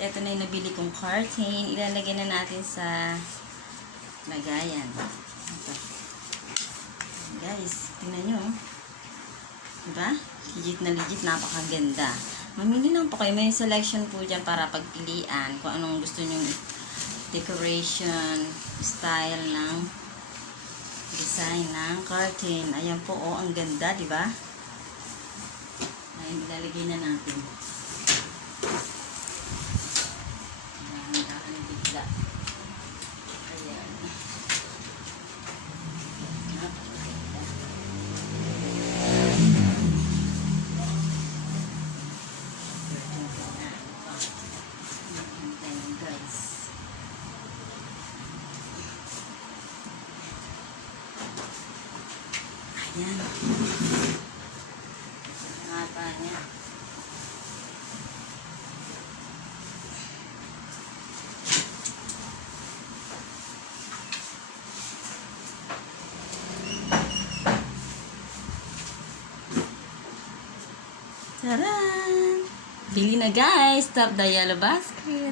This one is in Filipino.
ito na yung nabili kong curtain. Ilalagay na natin sa lagayan. Ito. Guys, tingnan nyo. oh. Diba? Legit na legit, napakaganda. Mamili lang po kayo. May selection po dyan para pagpilian kung anong gusto nyo decoration, style ng design ng curtain. Ayan po, oh, ang ganda, di ba? Ayan, ilalagay na natin. Ayan, ang bigla. Ayan. Napakaganda. Curtain po na. Ayan, guys. Ayan. Haba niya. Taran! Bili na guys! Top the yellow basket!